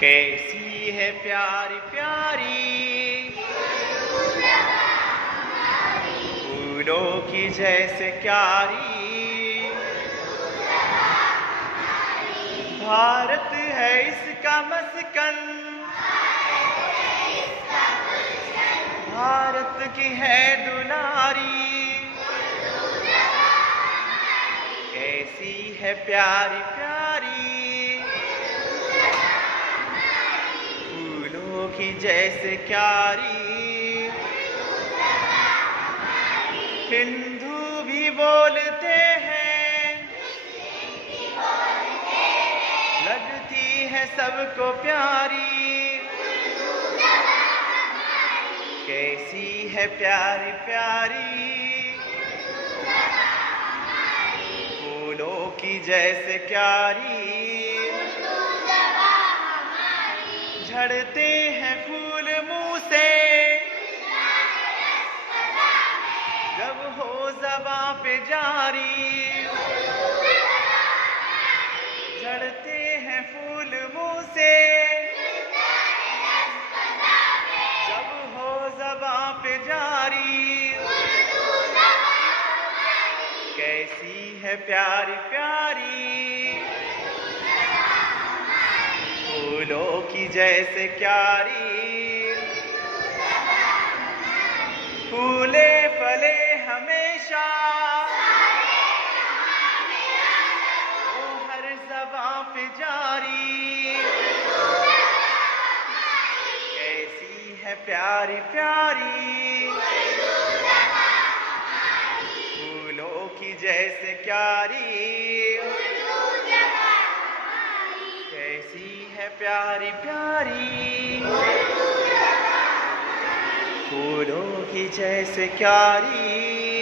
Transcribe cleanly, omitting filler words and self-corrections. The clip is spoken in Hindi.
कैसी है प्यारी प्यारी फूलों की जैसे क्यारी, भारत है इसका मस्कन, भारत की है दुलारी। कैसी है प्यारी प्यारी फूलों की जैसे क्यारी, हिंदू भी बोलते हैं, लगती है सबको प्यारी। कैसी है प्यारी प्यारी फूलों की जैसे क्यारी, झड़ते हैं फूल मुंह से जब हो ज़बां पे जारी, झड़ते हैं फूल मुंह से जब हो ज़बां पे जारी। कैसी है प्यारी प्यारी फूलों की जैसे क्यारी, फूले फले हमेशा वो हर ज़बां पे जारी। कैसी है प्यारी प्यारी फूलों की जैसे क्यारी, कैसी है प्यारी प्यारी फूलों की जैसे क्यारी।